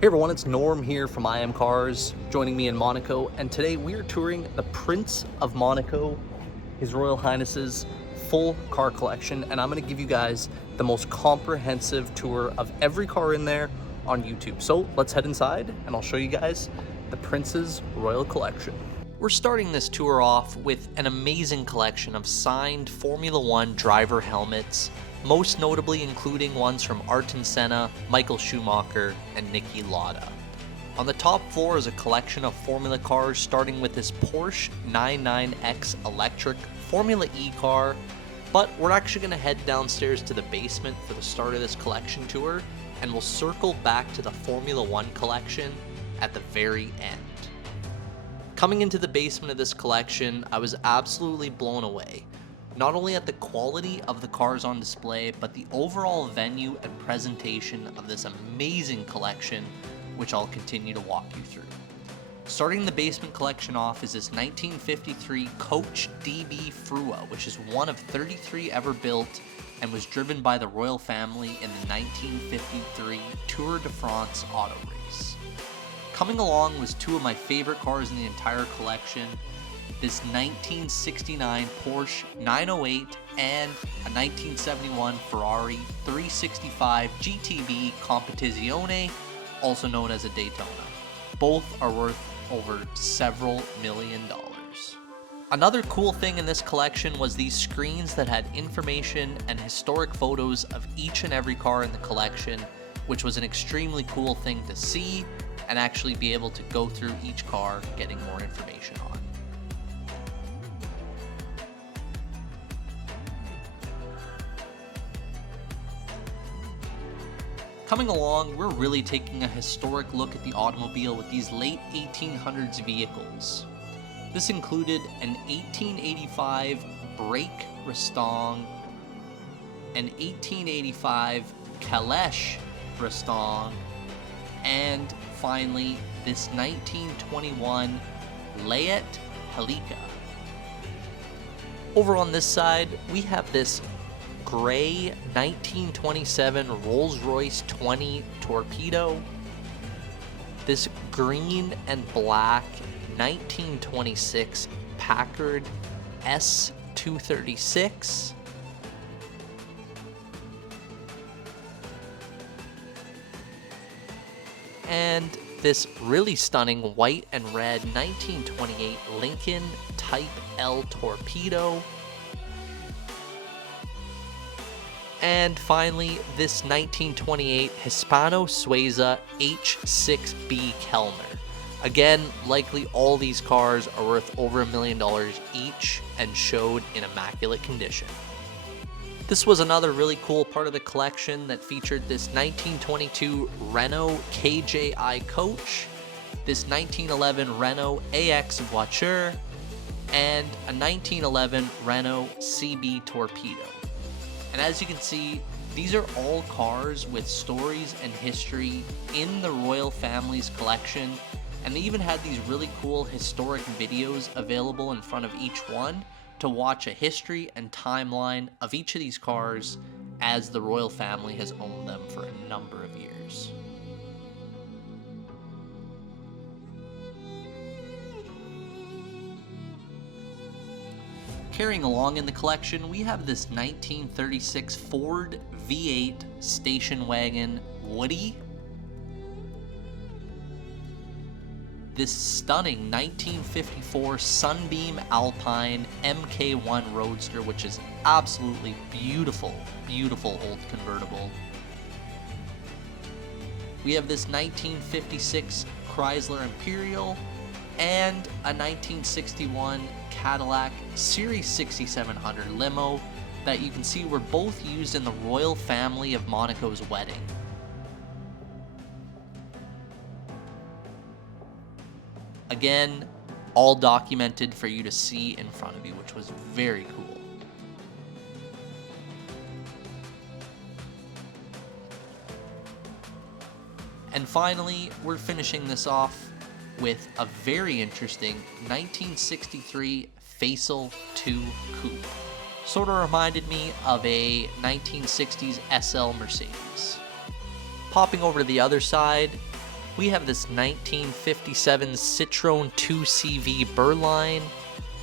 Hey everyone, it's Norm here from IMCARS, joining me in Monaco, and today we are touring the Prince of Monaco, His Royal Highness's full car collection, and I'm going to give you guys the most comprehensive tour of every car in there on YouTube. So let's head inside and I'll show you guys the Prince's Royal Collection. We're starting this tour off with an amazing collection of signed Formula One driver helmets, most notably including ones from Ayrton Senna, Michael Schumacher, and Niki Lauda. On the top floor is a collection of Formula cars, starting with this Porsche 99X electric Formula E car, but we're actually going to head downstairs to the basement for the start of this collection tour, and we'll circle back to the Formula One collection at the very end. Coming into the basement of this collection, I was absolutely blown away. Not only at the quality of the cars on display, but the overall venue and presentation of this amazing collection, which I'll continue to walk you through. Starting the basement collection off is this 1953 Coach DB Frua, which is one of 33 ever built and was driven by the royal family in the 1953 Tour de France auto race. Coming along was two of my favorite cars in the entire collection, this 1969 Porsche 908 and a 1971 Ferrari 365 GTB Competizione, also known as a Daytona. Both are worth over several $millions. Another cool thing in this collection was these screens that had information and historic photos of each and every car in the collection, which was an extremely cool thing to see and actually be able to go through each car getting more information on. Coming along, we're really taking a historic look at the automobile with these late 1800s vehicles. This included an 1885 Break Restong, an 1885 Kalesh Restong, and finally this 1921 Layet Helika. Over on this side, we have this gray 1927 Rolls-Royce 20 Torpedo, this green and black 1926 Packard S236, and this really stunning white and red 1928 Lincoln Type L Torpedo. And finally, this 1928 Hispano Suiza H6B Kellner. Again, likely all these cars are worth over $1 million each and showed in immaculate condition. This was another really cool part of the collection that featured this 1922 Renault KJI Coach, this 1911 Renault AX Voiture, and a 1911 Renault CB Torpedo. And as you can see, these are all cars with stories and history in the royal family's collection, and they even had these really cool historic videos available in front of each one to watch a history and timeline of each of these cars as the royal family has owned them for a number of years. Carrying along in the collection, we have this 1936 Ford V8 station wagon Woody, this stunning 1954 Sunbeam Alpine MK1 Roadster, which is absolutely beautiful, beautiful old convertible. We have this 1956 Chrysler Imperial and a 1961 Cadillac Series 6700 limo that you can see were both used in the royal family of Monaco's wedding. Again, all documented for you to see in front of you, which was very cool. And finally, we're finishing this off with a very interesting 1963 Facel 2 Coupe. Sort of reminded me of a 1960s SL Mercedes. Popping over to the other side, we have this 1957 Citroen 2CV Berline,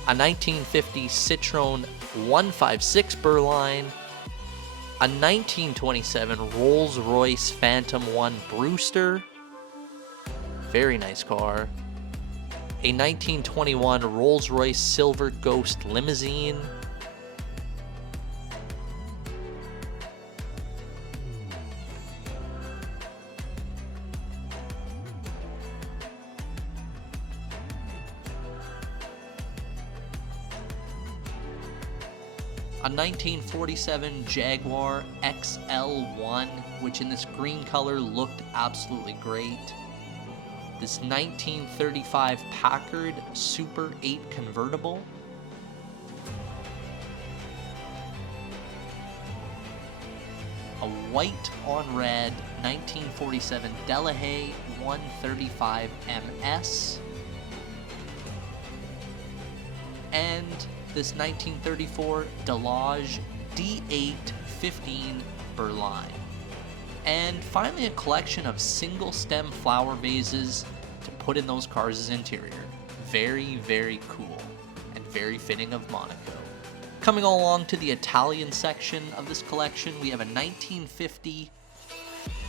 a 1950 Citroen 156 Berline, a 1927 Rolls-Royce Phantom 1 Brewster, very nice car, a 1921 Rolls-Royce Silver Ghost Limousine, a 1947 Jaguar XL1, which in this green color looked absolutely great. This 1935 Packard Super 8 convertible. A white on red 1947 Delahaye 135 MS. And this 1934 Delage D8-15 Berline. And finally, a collection of single stem flower vases to put in those cars' interior. Very, very cool and very fitting of Monaco. Coming along to the Italian section of this collection, we have a 1950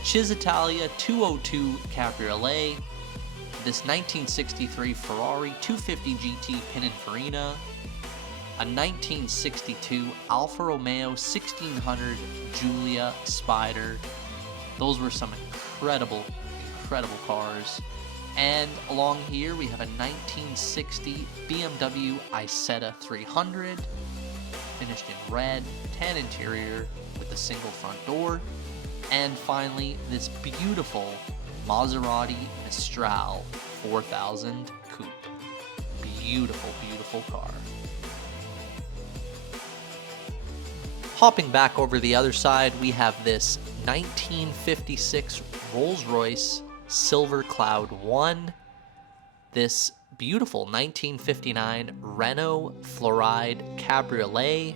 Cisitalia 202 Cabriolet, this 1963 Ferrari 250 GT Pininfarina, a 1962 Alfa Romeo 1600 Giulia Spider. Those were some incredible cars. And along here we have a 1960 BMW Isetta 300, finished in red, tan interior with a single front door. And finally, this beautiful Maserati Mistral 4000 Coupe. Beautiful, beautiful car. Hopping back over the other side, we have this 1956 Rolls-Royce Silver Cloud 1, this beautiful 1959 Renault Floride Cabriolet,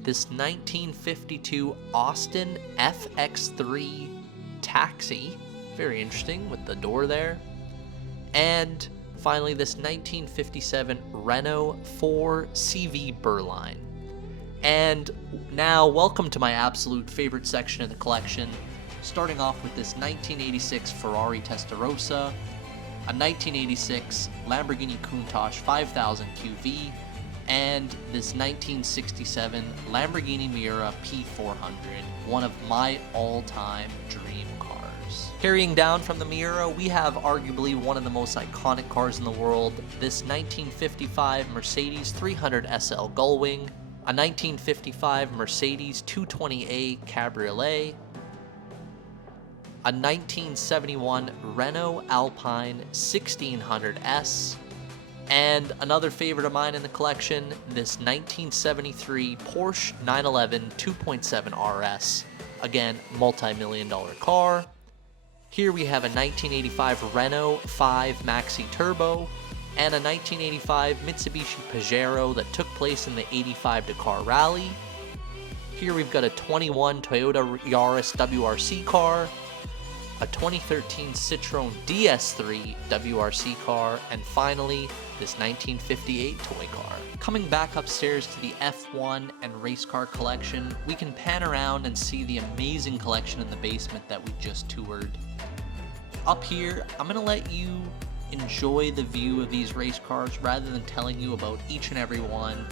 this 1952 Austin FX3 Taxi, very interesting with the door there, and finally this 1957 Renault 4 CV Berline. And now, welcome to my absolute favorite section of the collection, starting off with this 1986 Ferrari Testarossa, a 1986 Lamborghini Countach 5000 QV, and this 1967 Lamborghini Miura P400, one of my all-time dream cars. Carrying down from the Miura, we have arguably one of the most iconic cars in the world, this 1955 Mercedes 300 SL Gullwing, a 1955 Mercedes 220A Cabriolet, a 1971 Renault Alpine 1600S, and another favorite of mine in the collection, this 1973 Porsche 911 2.7 RS, again, multi-million-dollar car. Here we have a 1985 Renault 5 Maxi Turbo, and a 1985 Mitsubishi Pajero that took place in the 85 Dakar Rally. Here we've got a 21 Toyota Yaris WRC car, a 2013 Citroen DS3 WRC car, and finally, this 1958 toy car. Coming back upstairs to the F1 and race car collection, we can pan around and see the amazing collection in the basement that we just toured. Up here, I'm gonna let you enjoy the view of these race cars rather than telling you about each and every one.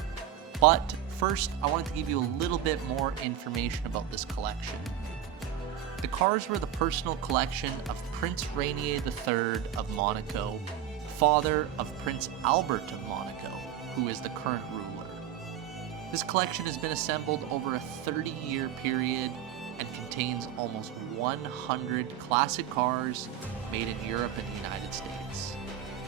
But first, I wanted to give you a little bit more information about this collection. The cars were the personal collection of Prince Rainier III of Monaco, father of Prince Albert of Monaco, who is the current ruler. This collection has been assembled over a 30-year period and contains almost 100 classic cars made in Europe and the United States.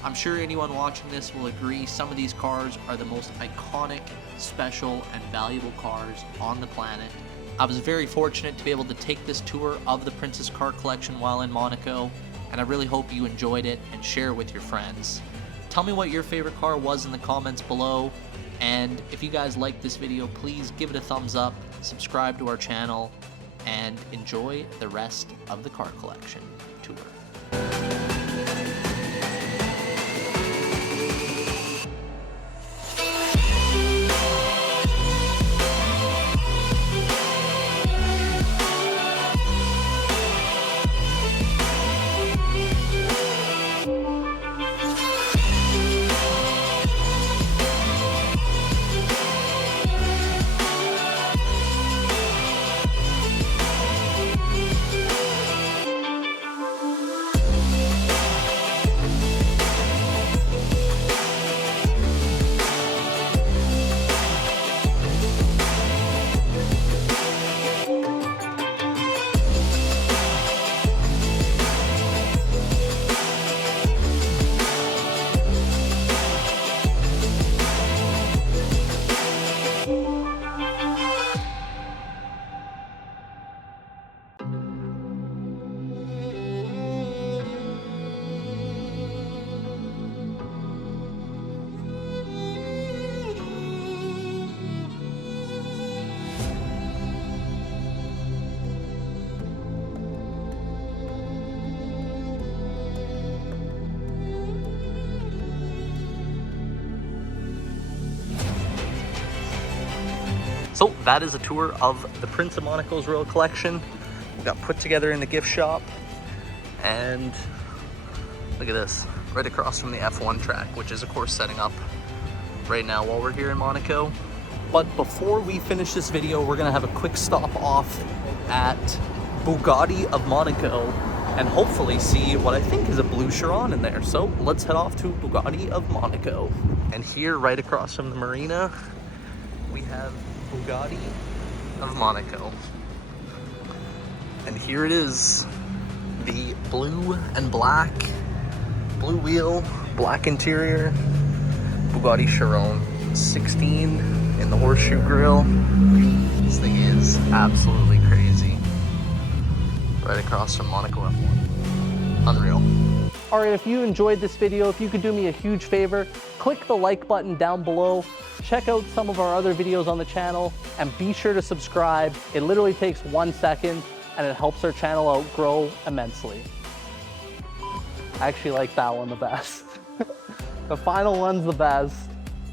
I'm sure anyone watching this will agree some of these cars are the most iconic, special, and valuable cars on the planet. I was very fortunate to be able to take this tour of the Prince's car collection while in Monaco, and I really hope you enjoyed it and share it with your friends. Tell me what your favorite car was in the comments below, and if you guys liked this video, please give it a thumbs up, subscribe to our channel, and enjoy the rest of the car collection tour. So that is a tour of the Prince of Monaco's Royal Collection. We got put together in the gift shop, and look at this, right across from the F1 track, which is of course setting up right now while we're here in Monaco. But before we finish this video, we're gonna have a quick stop off at Bugatti of Monaco and hopefully see what I think is a blue Chiron in there. So let's head off to Bugatti of Monaco. And here, right across from the marina, we have Bugatti of Monaco. And here it is, the blue and black, blue wheel, black interior, Bugatti Chiron 16 in the horseshoe grille. This thing is absolutely crazy. Right across from Monaco F1. Unreal. All right, if you enjoyed this video, if you could do me a huge favor, click the like button down below, check out some of our other videos on the channel, and be sure to subscribe. It literally takes 1 second, and it helps our channel out grow immensely. I actually like that one the best. The final one's the best.